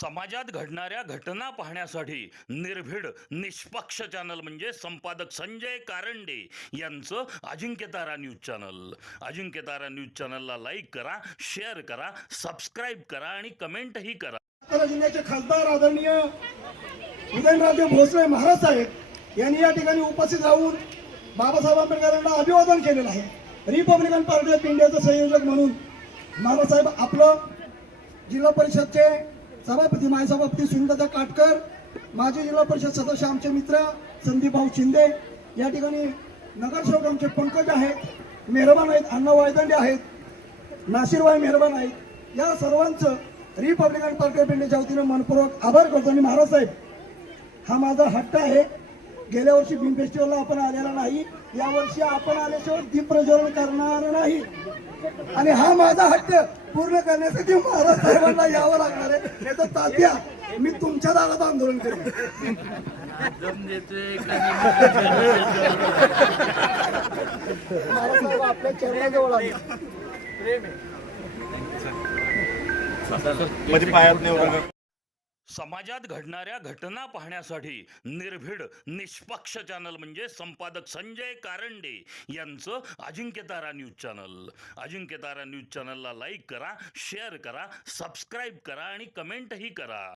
समाजात घडणाऱ्या घटना पाहण्यासाठी निर्भीड निष्पक्ष चॅनल म्हणजे संपादक संजय कारंडे यांचं Ajinkyatara news channel. Ajinkyatara news चॅनलला लाईक करा, शेअर करा, सबस्क्राईब करा आणि कमेंटही करा. सातारा जिल्ह्याचे खासदार आदरणीय उदयनराजे भोसले महाराज साहेब यांनी या ठिकाणी उपस्थित राहून बाबासाहेब आंबेडकरांना अभिवादन केलेलं आहे. रिपब्लिकन पार्टी ऑफ इंडियाचे संयोजक म्हणून बाबासाहेब आपलं जिल्हा परिषदचे सभापती माजी सभापती सुनीता काटकर, माजी जिल्हा परिषद सदस्य आमचे मित्र संदीप भाऊ शिंदे, या ठिकाणी नगरसेवक आमचे पंकज आहेत, मेहरबान आहेत, अण्णा वायदंडे आहेत, नाशिरभाई मेहरबान आहेत. या सर्वांचं रिपब्लिकन पार्टी ऑफ इंडियाच्या वतीने मनपूर्वक आभार करतो. आणि महाराज साहेब, हा माझा हट्ट आहे. गेल्या वर्षी बीम फेस्टिवलला आपण आलेला नाही, यावर्षी आपण आल्याशिवाय दीप प्रज्वलन करणार नाही. आणि हा माझा हट्ट पूर्ण करण्यासाठी महाराज साहेबांना यावं लागणार आहे. नाही तर तात्या मी तुमच्या दारात आंदोलन करेन. महाराज साहेब आपल्या चरणाजवळ आले. समाजात घडणाऱ्या घटना पाहण्यासाठी निर्भीड निष्पक्ष चॅनल म्हणजे संपादक संजय कारंडे यांचं Ajinkyatara news channel. Ajinkyatara news चॅनलला लाईक करा, शेअर करा, सबस्क्राईब करा आणि कमेंटही करा.